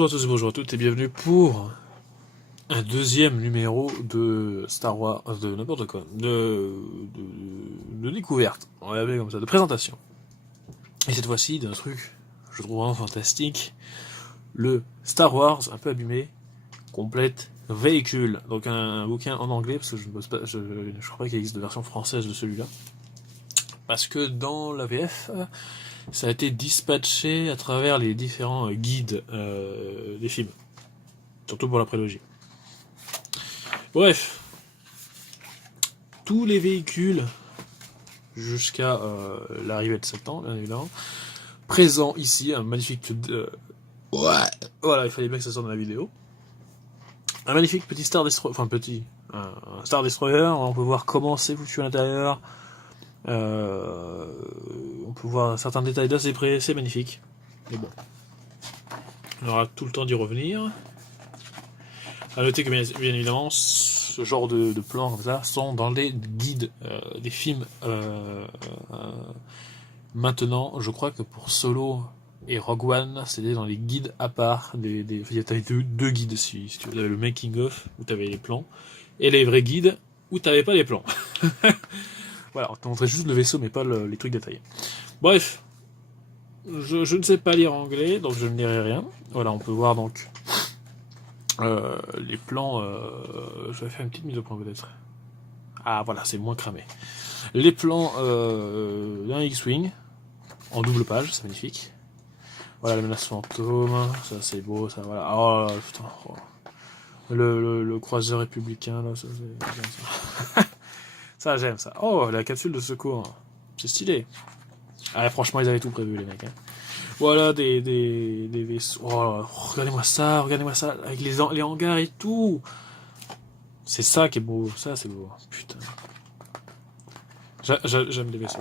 Bonjour à tous et bonjour à toutes et bienvenue pour un deuxième numéro de Star Wars, de n'importe quoi, de découverte, on va l'appeler comme ça, de présentation. Et cette fois-ci d'un truc, je trouve vraiment fantastique, le Star Wars un peu abîmé, complète véhicule. Donc un bouquin en anglais, parce que je ne bosse pas, je crois pas qu'il existe de version française de celui-là. Parce que dans la VF, ça a été dispatché à travers les différents guides des films. Surtout pour la prélogie. Bref. Tous les véhicules, jusqu'à l'arrivée de Satan, bien évidemment, présents ici, un magnifique... Voilà, il fallait bien que ça sorte dans la vidéo. Un magnifique petit Star Destroyer, enfin petit, un Star Destroyer, on peut voir comment c'est foutu à l'intérieur. On peut voir certains détails d'assez près, c'est magnifique. Mais bon, on aura tout le temps d'y revenir. A noter que bien évidemment, ce genre de plans comme ça sont dans les guides des films. Maintenant, je crois que pour Solo et Rogue One, c'était dans les guides à part. T'avais deux guides si tu avais le making of où t'avais les plans et les vrais guides où t'avais pas les plans. Voilà, on te montrait juste le vaisseau mais pas les trucs détaillés. Bref, je ne sais pas lire anglais, donc je ne lirai rien. Voilà, on peut voir donc les plans. Je vais faire une petite mise au point peut-être. Ah voilà, c'est moins cramé. Les plans d'un X-Wing en double page, c'est magnifique. Voilà, la menace fantôme, ça c'est beau, ça voilà. Oh là, putain. Oh. Le croiseur républicain, là, ça c'est... Ça, j'aime ça. Oh, la capsule de secours. C'est stylé. Ah, franchement, ils avaient tout prévu, les mecs. Hein. Voilà, des vaisseaux. Oh, regardez-moi ça, avec les hangars et tout. C'est ça qui est beau. Ça, c'est beau. Putain. J'aime les vaisseaux.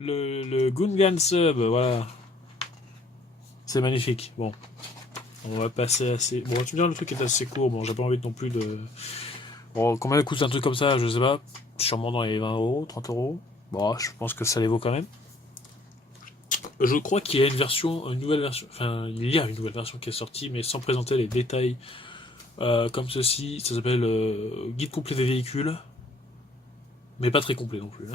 le Gungan Sub, voilà. C'est magnifique. Bon. On va passer assez... Bon, tu me dis, le truc est assez court. Bon, j'ai pas envie non plus de... Bon, combien coûte un truc comme ça, je sais pas. Sûrement dans les 20 euros, 30 euros. Bon, je pense que ça les vaut quand même. Je crois qu'il y a une nouvelle version. Enfin, il y a une nouvelle version qui est sortie, mais sans présenter les détails comme ceci. Ça s'appelle Guide complet des véhicules. Mais pas très complet non plus.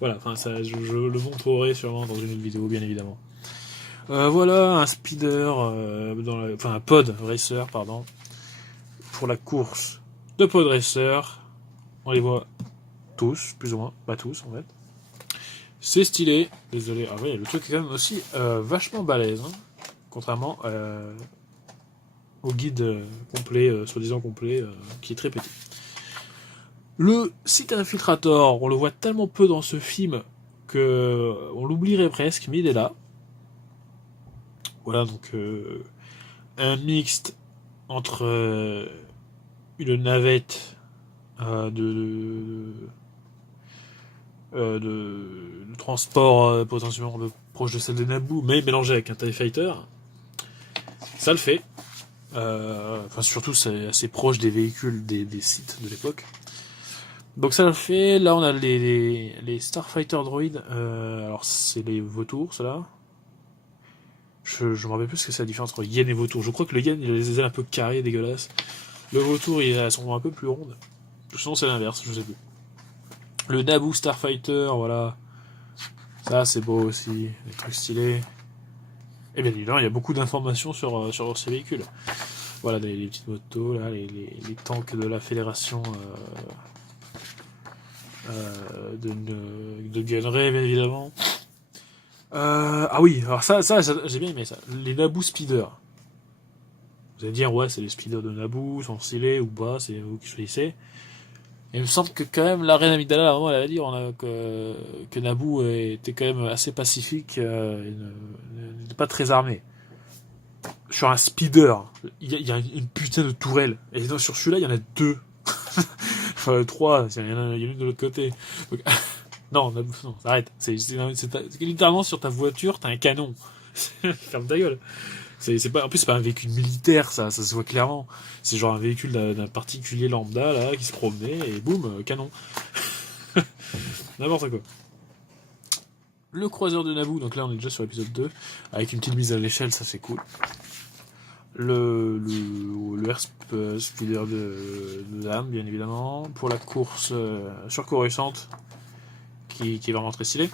Voilà, enfin, ça, je le montrerai sûrement dans une autre vidéo, bien évidemment. Voilà, un speeder, enfin un pod racer, pardon, pour la course de pod racer. On les voit tous, plus ou moins, pas tous en fait. C'est stylé, désolé. Ah oui, le truc est quand même aussi vachement balèze, hein, contrairement au guide complet, soi-disant complet, qui est très petit. Le site infiltrator, on le voit tellement peu dans ce film que on l'oublierait presque, mais il est là. Voilà, donc un mixte entre une navette de transport potentiellement proche de celle de Naboo, mais mélangé avec un TIE Fighter. Ça le fait. Enfin, surtout, c'est assez proche des véhicules des sites de l'époque. Donc ça le fait. Là, on a les Starfighter droïdes. Alors, c'est les vautours, ceux-là. Je me rappelle plus ce que c'est la différence entre Yen et vautour. Je crois que le Yen, il a les ailes un peu carrées, dégueulasses. Le vautour, elles sont un peu plus rondes. Sinon, c'est l'inverse, je sais plus. Le Naboo Starfighter, voilà. Ça, c'est beau aussi. Les trucs stylés. Et bien évidemment, il y a beaucoup d'informations sur ces véhicules. Voilà, les petites motos, là, les tanks de la fédération de gunnery, bien évidemment. Ah oui, alors ça, j'ai bien aimé ça. Les Naboo Speeder. Vous allez dire, ouais, c'est les speeders de Naboo, sont stylés ou pas, c'est vous qui choisissez. Et il me semble que quand même, la reine Amidala, à un moment, elle a dit que Naboo était quand même assez pacifique, n'était pas très armé. Sur un speeder, il y a une putain de tourelle. Et sur celui-là, il y en a deux. Enfin, trois, il y en a une de l'autre côté. Donc, non, arrête. C'est littéralement sur ta voiture, t'as un canon. Ferme ta gueule. C'est pas, en plus, c'est pas un véhicule militaire, ça se voit clairement. C'est genre un véhicule d'un particulier lambda, là, qui se promenait, et boum, canon. N'importe quoi. Le croiseur de Naboo, donc là on est déjà sur l'épisode 2, avec une petite mise à l'échelle, ça c'est cool. Le Air Speeder de Dame, bien évidemment, pour la course sur Coruscant, qui est vraiment très stylé.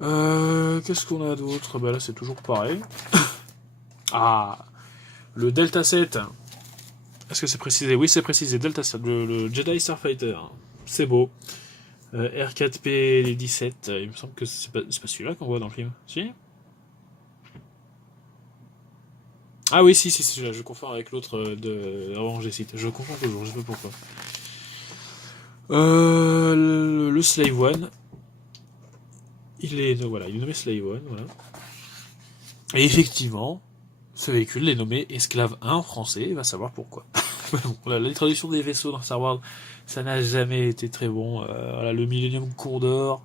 Qu'est-ce qu'on a d'autre? Bah là c'est toujours pareil. Ah, le Delta 7. Est-ce que c'est précisé? Oui, c'est précisé. Delta 7, le Jedi Starfighter. C'est beau. R4P17. Il me semble que c'est pas celui-là qu'on voit dans le film. Si? Ah oui, si, c'est celui-là. Je confonds avec l'autre de Orange Site. Je confonds toujours, je sais pas pourquoi. Le Slave One. Il est nommé Slave One. Voilà. Et effectivement, ce véhicule est nommé Esclave 1 en français. Il va savoir pourquoi. La traduction des vaisseaux dans Star Wars, ça n'a jamais été très bon. Voilà, le Millennium Condor,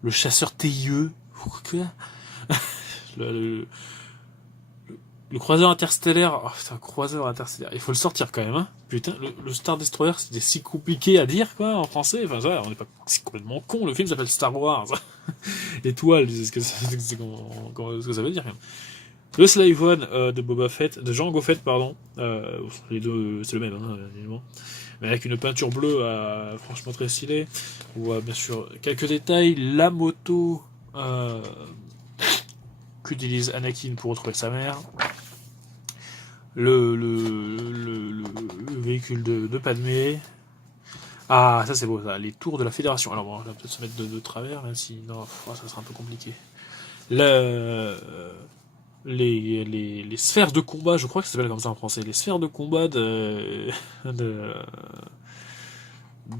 le chasseur TIE, quoi le croiseur interstellaire, oh, putain, croiseur interstellaire, il faut le sortir quand même, hein. Putain, le Star Destroyer, c'était si compliqué à dire, quoi, en français. Enfin, ça, on n'est pas, c'est complètement con. Le film s'appelle Star Wars. Étoile, c'est ce que ça veut dire, quand même. Le Slave One de Boba Fett, de Jango Fett, pardon. Les deux, c'est le même, hein, évidemment. Mais avec une peinture bleue, franchement très stylée. On voit bien sûr quelques détails. La moto qu'utilise Anakin pour retrouver sa mère. Le véhicule de Padmé. Ah, ça c'est beau, ça. Les tours de la Fédération. Alors bon, on va peut-être se mettre de travers, même si non, ça sera un peu compliqué. Les sphères de combat, je crois que ça s'appelle comme ça en français, les sphères de combat de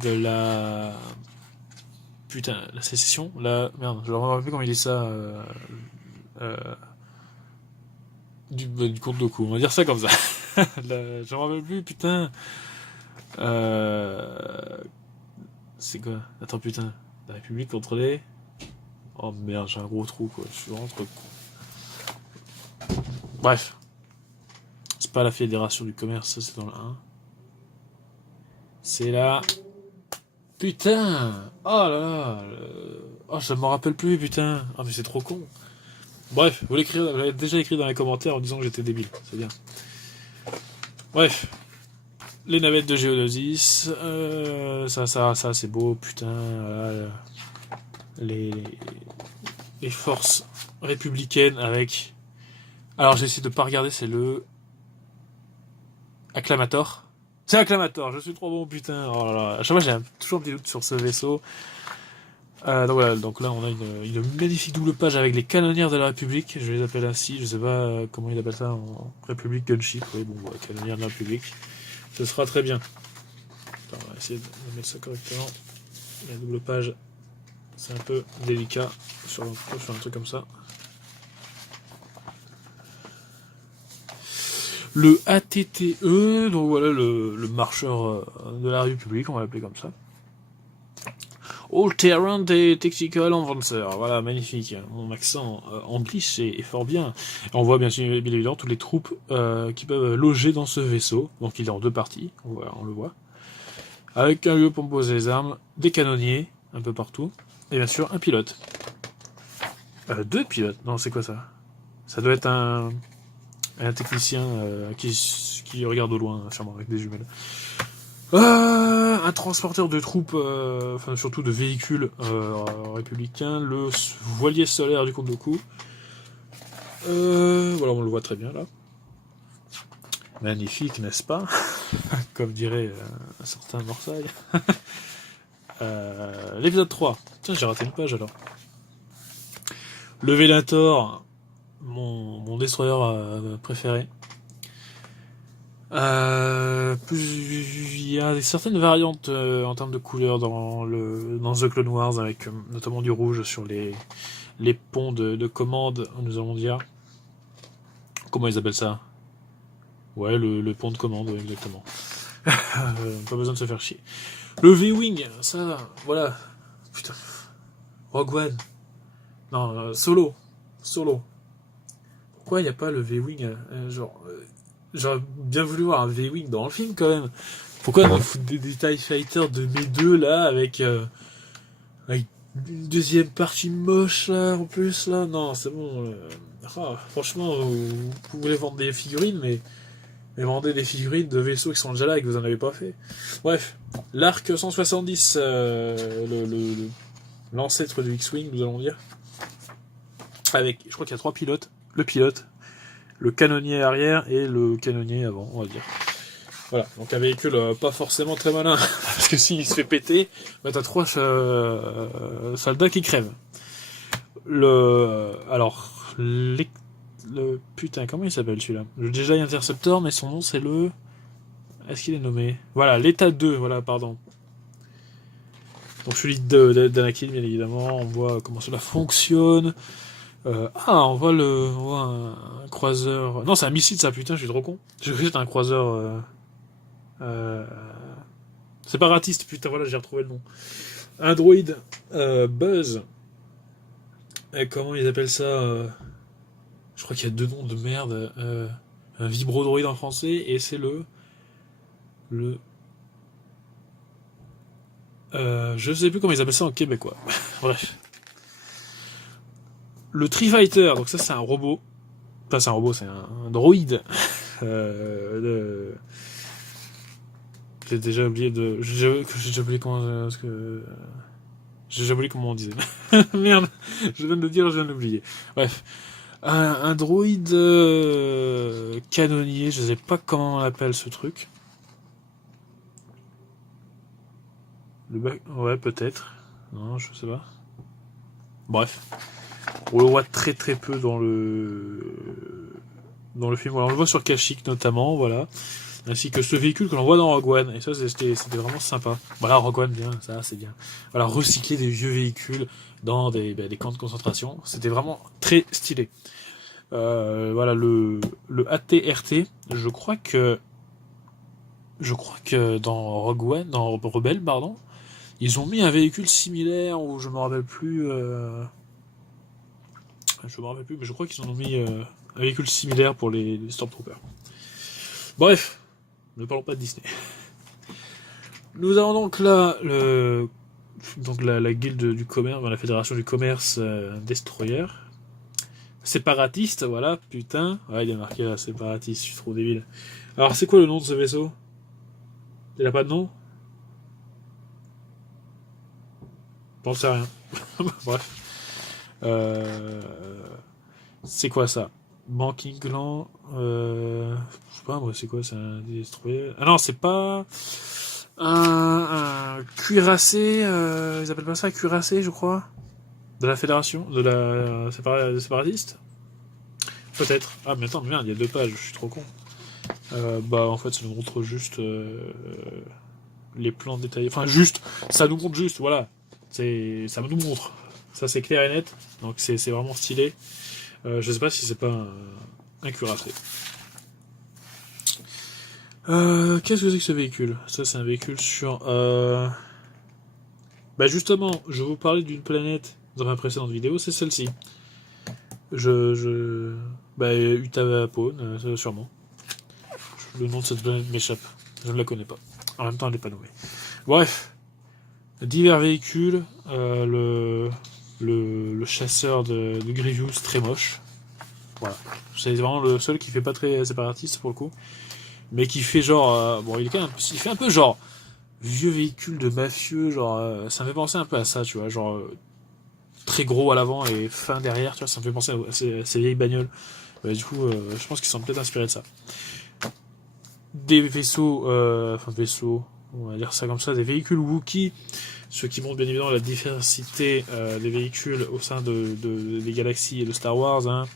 la putain, la sécession, la merde, je ne me rappelle plus comment il dit ça, du compte de coup, on va dire ça comme ça. Je me rappelle plus, putain. C'est quoi? Attends, putain, la République contre les... Oh merde, j'ai un gros trou, quoi, je suis vraiment trop con. Bref. C'est pas la Fédération du Commerce, ça c'est dans le 1. C'est là. Putain! Oh là là! Oh, ça me rappelle plus, putain! Ah, mais c'est trop con! Bref, vous l'avez déjà écrit dans les commentaires en disant que j'étais débile, c'est bien. Bref. Les navettes de Geonosis. Ça c'est beau, putain. Voilà, les forces républicaines avec. Alors j'essaie de pas regarder, c'est le Acclamator. C'est Acclamator, je suis trop bon, putain. Oh là là. À chaque fois j'ai toujours un petit doute sur ce vaisseau. Donc voilà, donc là on a une magnifique double page avec les canonnières de la République, je les appelle ainsi, je sais pas comment ils appellent ça en République Gunship, oui bon voilà, canonnières de la République. Ce sera très bien. Attends, on va essayer de mettre ça correctement. La double page, c'est un peu délicat sur un truc comme ça. Le ATTE, donc voilà le marcheur de la République, on va l'appeler comme ça. All Terrain Tactical Advancer, voilà, magnifique. Mon accent anglais est fort bien. Et on voit bien évidemment toutes les troupes qui peuvent loger dans ce vaisseau. Donc il est en deux parties, on le voit. Avec un lieu pour poser les armes, des canonniers, un peu partout. Et bien sûr, un pilote. Deux pilotes? Non, c'est quoi ça? Ça doit être un technicien qui regarde au loin, sûrement, avec des jumelles. Un transporteur de troupes, enfin surtout de véhicules républicains, le voilier solaire du comte de Coup. Voilà, on le voit très bien là. Magnifique, n'est-ce pas? Comme dirait un certain Morsaille. L'épisode 3. Tiens, j'ai raté une page alors. Le Venator, mon destroyer préféré. Il y a certaines variantes en termes de couleurs dans The Clone Wars, avec notamment du rouge sur les ponts de commande, nous allons dire. Comment ils appellent ça? Ouais, le pont de commande, ouais, exactement. Pas besoin de se faire chier. Le V-Wing, ça, voilà. Putain. Rogue One. Non, Solo. Pourquoi il n'y a pas le V-Wing j'aurais bien voulu voir un V-Wing dans le film quand même. Pourquoi on fout des TIE Fighters de mes deux là avec Une deuxième partie moche là, en plus là, non, c'est bon. Franchement, vous voulez vendre des figurines, mais vendez des figurines de vaisseaux qui sont déjà là et que vous en avez pas fait. Bref, l'arc 170, l'ancêtre du X-Wing, nous allons dire. Avec, je crois qu'il y a 3 pilotes. Le pilote, le canonnier arrière et le canonnier avant, on va dire. Voilà, donc un véhicule pas forcément très malin, parce que s'il se fait péter, bah t'as 3 soldats qui crèvent. Alors, le putain, comment il s'appelle celui-là? Le Jedi Interceptor, mais son nom c'est le... Est-ce qu'il est nommé? Voilà, l'état 2, voilà, pardon. Donc celui d'Anakin, bien évidemment, on voit comment cela fonctionne. On voit un croiseur... Non, c'est un missile ça, putain, je suis trop con. J'ai cru que c'était un croiseur... séparatiste, putain, voilà, j'ai retrouvé le nom. Un droïde Buzz. Comment ils appellent ça Je crois qu'il y a 2 noms de merde. Un vibrodroïde en français, et c'est je sais plus comment ils appellent ça en québécois. Bref. Le Tri-Fighter, donc ça c'est un robot. Enfin, c'est un robot, c'est un droïde. J'ai déjà oublié j'ai déjà oublié comment... J'ai déjà oublié comment on disait. Merde, je viens de le dire, je viens de l'oublier. Bref. Un droïde canonnier, je sais pas comment on appelle ce truc. Ouais, peut-être. Non, je sais pas. Bref. On le voit très très peu dans le film. Voilà, on le voit sur Kashyyyk notamment, voilà. Ainsi que ce véhicule que l'on voit dans Rogue One. Et ça, c'était vraiment sympa. Voilà, Rogue One, bien, ça, c'est bien. Voilà, recycler des vieux véhicules dans des camps de concentration. C'était vraiment très stylé. Voilà, le AT-RT, je crois que dans Rogue One, dans Rebelle, pardon, ils ont mis un véhicule similaire, ou je me rappelle plus, mais je crois qu'ils en ont mis un véhicule similaire pour les Stormtroopers. Bref, ne parlons pas de Disney. Nous avons donc là la guilde du commerce, la fédération du commerce Destroyer. Séparatiste, voilà, putain. Ouais, il est marqué là, séparatiste, je suis trop débile. Alors, c'est quoi le nom de ce vaisseau? Il a pas de nom? J'en sais rien. Bref. C'est quoi ça? Banking Clan. Je sais pas, moi, c'est quoi? C'est un destroyer. Ah non, c'est pas. Un cuirassé. Ils appellent pas ça cuirassé, je crois. De la fédération? De la séparatiste? Peut-être. Ah, mais attends, merde, il y a 2 pages, je suis trop con. En fait, ça nous montre juste les plans détaillés. Enfin, juste, ça nous montre juste, voilà. Ça nous montre. Ça, c'est clair et net. Donc, c'est vraiment stylé. Je sais pas si c'est pas un cuirassé. Qu'est-ce que c'est que ce véhicule? Ça, c'est un véhicule sur... justement, je vais vous parler d'une planète dans ma précédente vidéo, c'est celle-ci. Utapaunes, sûrement. Le nom de cette planète m'échappe. Je ne la connais pas. En même temps, elle n'est pas nommée. Bref. Divers véhicules. Le chasseur de Grievous, très moche. Voilà. C'est vraiment le seul qui fait pas très séparatiste pour le coup. Mais qui fait genre... il fait un peu genre... vieux véhicule de mafieux, genre... ça me fait penser un peu à ça, tu vois. Genre... très gros à l'avant et fin derrière, tu vois. Ça me fait penser à ces vieilles bagnoles. Du coup, je pense qu'ils sont peut-être inspirés de ça. Des vaisseaux, on va dire ça comme ça, des véhicules Wookiee, ce qui montre bien évidemment la diversité des véhicules au sein des galaxies et de Star Wars, hein,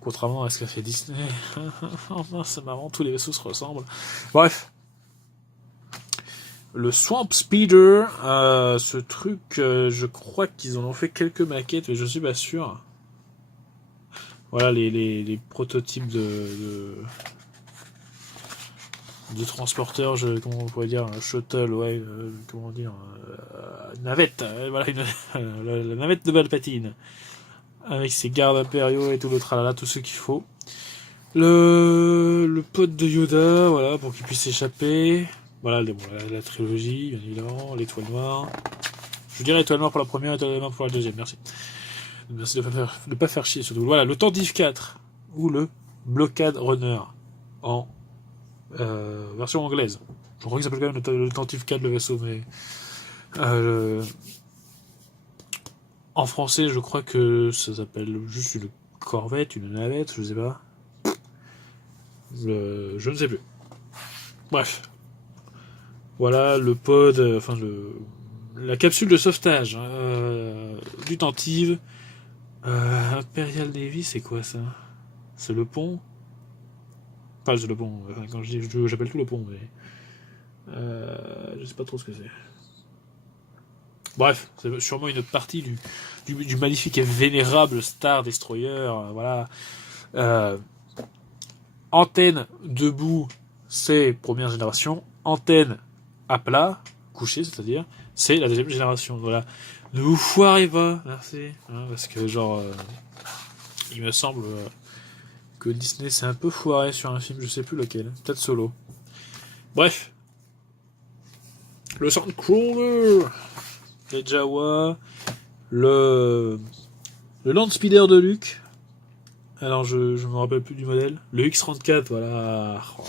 contrairement à ce qu'a fait Disney. C'est marrant, tous les vaisseaux se ressemblent. Bref. Le Swamp Speeder, ce truc, je crois qu'ils en ont fait quelques maquettes, mais je suis pas sûr. Voilà les prototypes de transporteurs, comment on pourrait dire, un shuttle, ouais, comment dire, navette, voilà, la navette de Palpatine, avec ses gardes impériaux et tout le tralala, tout ce qu'il faut. Le pote de Yoda, voilà, pour qu'il puisse s'échapper. Voilà, la trilogie, bien évidemment, l'étoile noire. Je dirais étoile noire pour la première, étoile noire pour la deuxième, merci. Merci de pas faire chier surtout. Voilà, le Tentive 4, ou le Blockade Runner, en version anglaise. Je crois qu'il s'appelle quand même le Tentive 4, le vaisseau, mais... en français, je crois que ça s'appelle juste une corvette, une navette, je sais pas. Je ne sais plus. Bref. Voilà le pod, la capsule de sauvetage du Tentive. Imperial Navy, c'est quoi ça? C'est le pont? Enfin, c'est le pont. Enfin, quand je dis, j'appelle tout le pont, mais je sais pas trop ce que c'est. Bref, c'est sûrement une partie du magnifique et vénérable Star Destroyer. Voilà. Antenne debout, c'est première génération. Antenne à plat, couché, c'est-à-dire, c'est la deuxième génération. Voilà. Ne vous foirez pas, merci. Hein, parce que, genre, il me semble que Disney s'est un peu foiré sur un film, je sais plus lequel. Peut-être Solo. Bref. Le Sandcrawler, les Jawa, le Land Speeder de Luke. Alors, je me rappelle plus du modèle. Le X-34, voilà. Oh,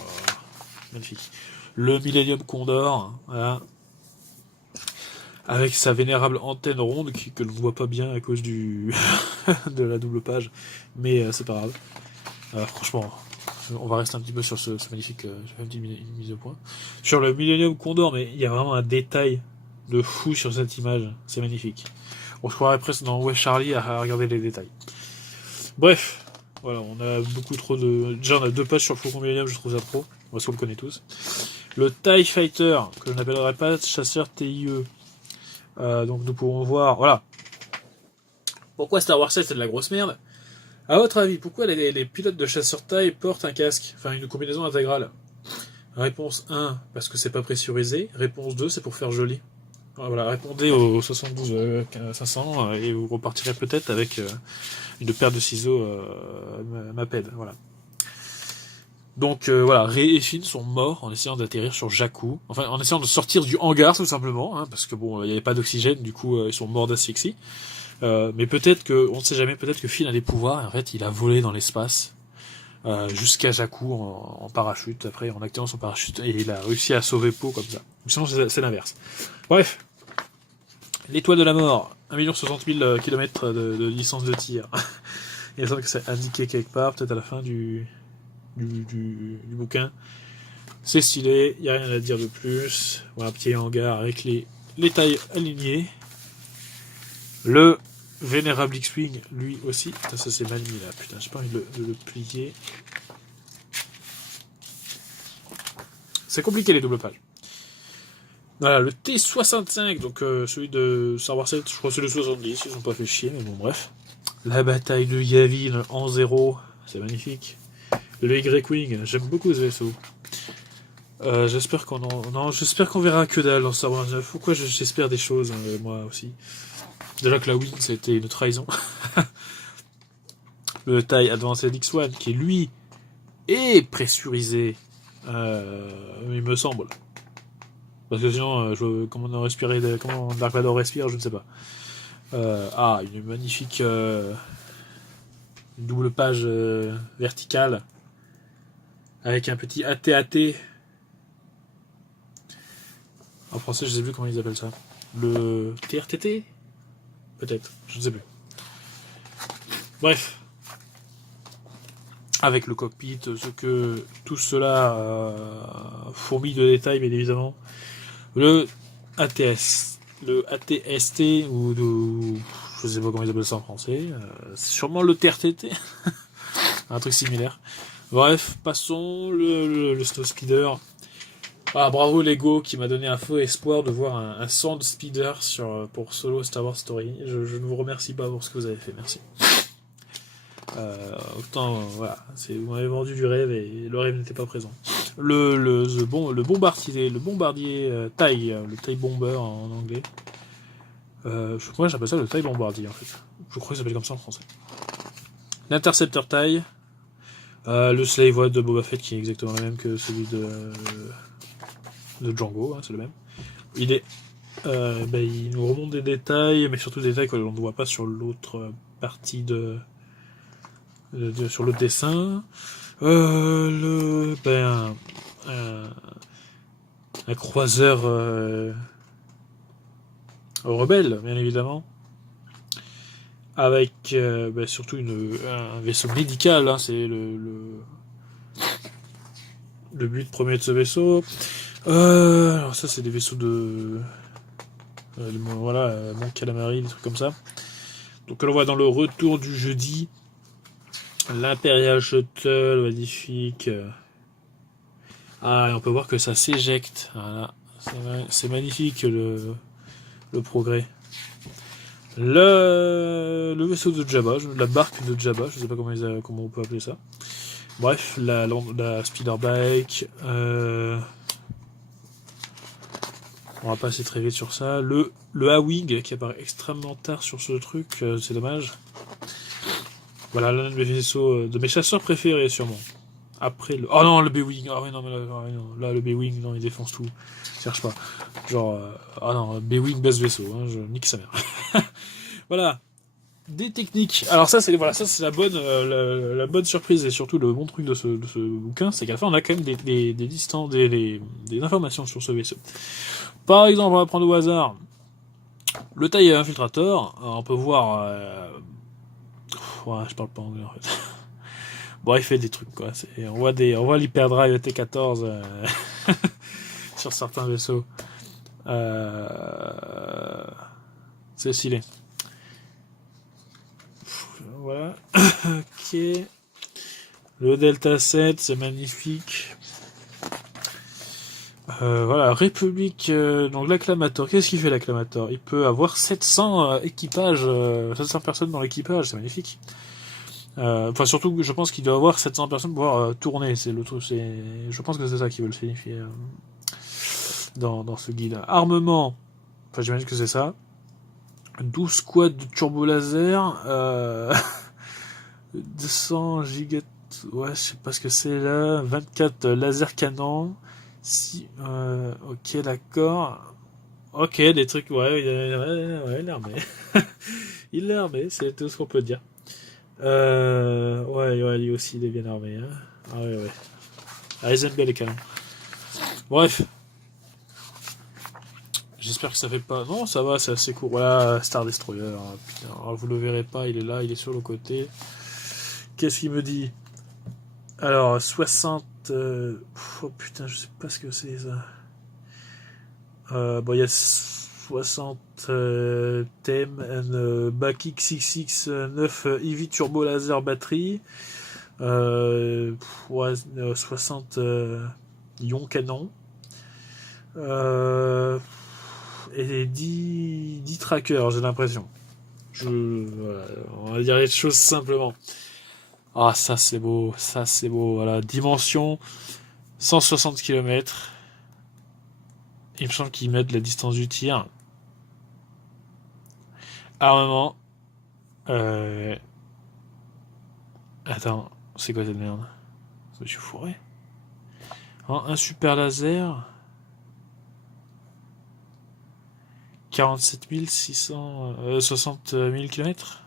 magnifique. Le Millennium Condor, voilà. Avec sa vénérable antenne ronde que l'on ne voit pas bien à cause du de la double page, mais c'est pas grave. Franchement, on va rester un petit peu sur ce magnifique, j'ai fait une mise au point sur le Millennium Condor, mais il y a vraiment un détail de fou sur cette image, c'est magnifique. On se croirait presque dans West Charlie à regarder les détails. Bref, voilà, on a beaucoup trop de. Déjà, on a 2 pages sur le Faucon Millennium, je trouve ça trop, parce qu'on le connaît tous. Le TIE Fighter, que je n'appellerai pas chasseur TIE. Donc nous pouvons voir, voilà. Pourquoi Star Wars 7 c'est de la grosse merde? À votre avis, pourquoi les pilotes de chasseurs taille portent un casque, enfin une combinaison intégrale? Réponse 1, parce que c'est pas pressurisé. Réponse 2, c'est pour faire joli. Voilà, répondez au 72 500 et vous repartirez peut-être avec une paire de ciseaux Maped, voilà. Donc voilà, Rey et Finn sont morts en essayant d'atterrir sur Jakku, enfin en essayant de sortir du hangar tout simplement, hein, parce que bon, il n'y avait pas d'oxygène, du coup ils sont morts d'asphyxie. Mais peut-être que, on ne sait jamais, peut-être que Finn a des pouvoirs, et en fait il a volé dans l'espace jusqu'à Jakku en parachute, après en activant son parachute, et il a réussi à sauver Poe comme ça. Ou sinon c'est l'inverse. Bref, l'étoile de la mort, 1 060 000 km de licence de tir. Il semble que c'est indiqué quelque part, peut-être à la fin du bouquin. C'est stylé, il n'y a rien à dire de plus. Voilà, petit hangar avec les tailles alignées. Le vénérable X-Wing, lui aussi. Putain, ça c'est mal mis là, putain, j'ai pas envie de le plier. C'est compliqué les doubles pages. Voilà, le T-65, donc celui de Star Wars 7, je crois que c'est le 70, ils ont pas fait chier, mais bon, bref. La bataille de Yavin en 0, c'est magnifique. Le Y-Wing, j'aime beaucoup ce vaisseau. J'espère j'espère qu'on verra que dalle dans Star Wars 9. Pourquoi j'espère des choses, hein, moi aussi. Déjà que la wing, c'était une trahison. Le TIE Advanced X1, qui lui est pressurisé, il me semble. Parce que sinon, comment Dark Vador respire, je ne sais pas. Une magnifique double page verticale avec un petit AT-AT. En français, je ne sais plus comment ils appellent ça. Le TRTT? Peut-être, je ne sais plus. Bref. Avec le cockpit, tout cela fourmille de détails, bien évidemment. Le ATS, le ATST, ou je sais pas comment ils appellent ça en français, c'est sûrement le TRTT, un truc similaire. Bref, passons, le Snow Speeder. Ah, bravo Lego qui m'a donné un faux espoir de voir un Sand Speeder pour Solo Star Wars Story. Je ne vous remercie pas pour ce que vous avez fait, merci. Autant, voilà, vous m'avez vendu du rêve et le rêve n'était pas présent. Le bombardier TIE, le TIE Bomber en anglais. Moi j'appelle ça le TIE Bombardier en fait. Je crois qu'il s'appelle comme ça en français. L'Interceptor TIE. Le Slave One de Boba Fett qui est exactement le même que celui de Django, hein, c'est le même. Il est il nous remonte des détails, mais surtout des détails que l'on ne voit pas sur l'autre partie sur le dessin. Un croiseur rebelle, bien évidemment, avec surtout un vaisseau médical, hein, c'est le but premier de ce vaisseau. Alors ça, c'est des vaisseaux de Mon Calamari, des trucs comme ça. Donc on le voit dans le retour du jeudi, l'Imperial Shuttle, magnifique. Ah, et on peut voir que ça s'éjecte. Voilà, c'est magnifique le progrès. Le vaisseau de Jabba, la barque de Jabba, je sais pas comment on peut appeler ça. Bref, la speeder bike. On va passer très vite sur ça. Le A-Wing qui apparaît extrêmement tard sur ce truc, c'est dommage. Voilà, l'un de mes vaisseaux, de mes chasseurs préférés sûrement. Après le... Oh non, le B-Wing. Ah oui, non, mais là, le B-Wing, non, il défonce tout. Cherche pas. Genre, ah non, B-Wing baisse vaisseau, hein, je nique sa mère. Voilà. Des techniques. Alors ça, c'est la bonne surprise et surtout le bon truc de ce bouquin, c'est qu'à la fin, on a quand même des informations sur ce vaisseau. Par exemple, on va prendre au hasard le taille infiltrator. Alors, on peut voir... Ouais, je parle pas anglais en fait. Bon, il fait des trucs quoi. On voit l'hyperdrive T14 sur certains vaisseaux. C'est stylé. Voilà. Ok. Le Delta 7, c'est magnifique. Voilà, République. Donc l'acclamator. Qu'est-ce qu'il fait l'acclamator? Il peut avoir 700 équipages, 700 personnes dans l'équipage. C'est magnifique. Enfin surtout, je pense qu'il doit avoir 700 personnes pour pouvoir tourner. C'est le truc. Je pense que c'est ça qui veut le signifier dans ce guide. Armement. Enfin, j'imagine que c'est ça. 12 squads de turbo laser. 200 giga. Ouais, je sais pas ce que c'est là. 24 laser canons. Ok, d'accord. Ok, des trucs, ouais, il est armé. Il est armé, c'est tout ce qu'on peut dire. Ouais, lui aussi, il est bien armé. Hein. Ah ouais. Ah, ils aiment bien les canons. Bref. J'espère que ça fait pas... Non, ça va, c'est assez court. Voilà, Star Destroyer. Hein, putain, alors, vous le verrez pas, il est là, il est sur le côté. Qu'est-ce qu'il me dit? Alors, 60... Oh putain, je sais pas ce que c'est ça. Bon, il y a 60 thèmes, Bakik 669 EV Turbo Laser batterie, 60 ions canon, et 10 trackers, j'ai l'impression. Voilà, on va dire les choses simplement. Ah, ça c'est beau, voilà, dimension 160 km. Il me semble qu'ils mettent la distance du tir. Armement. Attends, c'est quoi cette merde? Je suis fourré. Un super laser. 47 600... 60 000 km.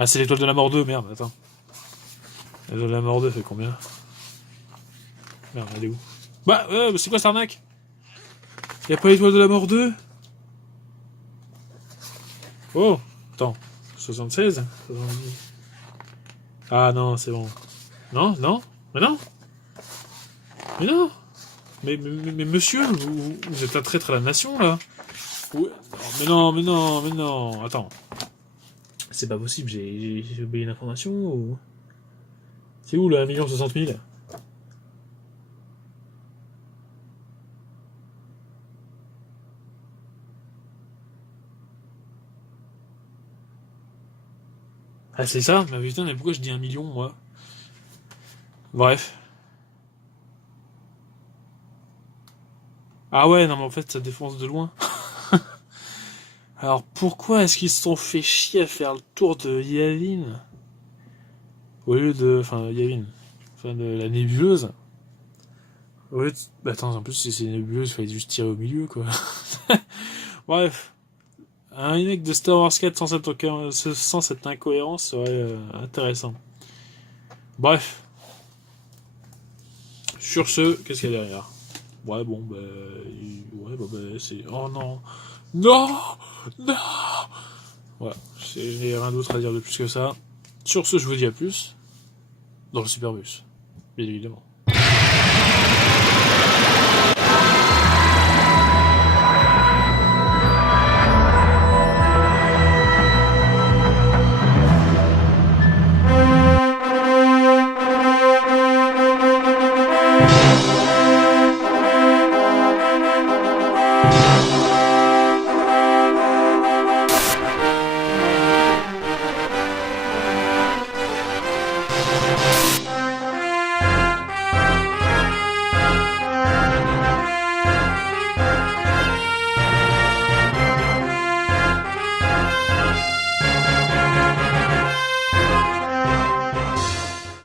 Ah, c'est l'étoile de la mort 2, merde, attends. L'étoile de la mort 2 fait combien? Merde, elle est où? Bah, c'est quoi cette arnaque? Y'a pas l'étoile de la mort 2? Oh, attends. 76? 70. Ah non, c'est bon. Non, mais non. Mais non. Mais monsieur, vous êtes un traître à la nation, là. Ouais. Mais non. Attends. C'est pas possible, j'ai oublié une information ou... C'est où, là, 1 60 000? Ah, c'est ça? Mais putain, mais pourquoi je dis 1 million, moi? Bref. Ah ouais, non, mais en fait, ça défonce de loin. Alors, pourquoi est-ce qu'ils se sont fait chier à faire le tour de Yavin? Au lieu de... Enfin, Yavin. Enfin, de la nébuleuse. Ouais, bah attends, en plus, si c'est nébuleuse, il fallait juste tirer au milieu, quoi. Bref. Un remake de Star Wars 4 sans cette incohérence serait intéressant. Bref. Sur ce, qu'est-ce qu'il y a derrière? Ouais, bon, bah. Ouais, bah, c'est. Oh non! Non! Non! Voilà. J'ai rien d'autre à dire de plus que ça. Sur ce, je vous dis à plus. Dans le Superbus. Bien évidemment.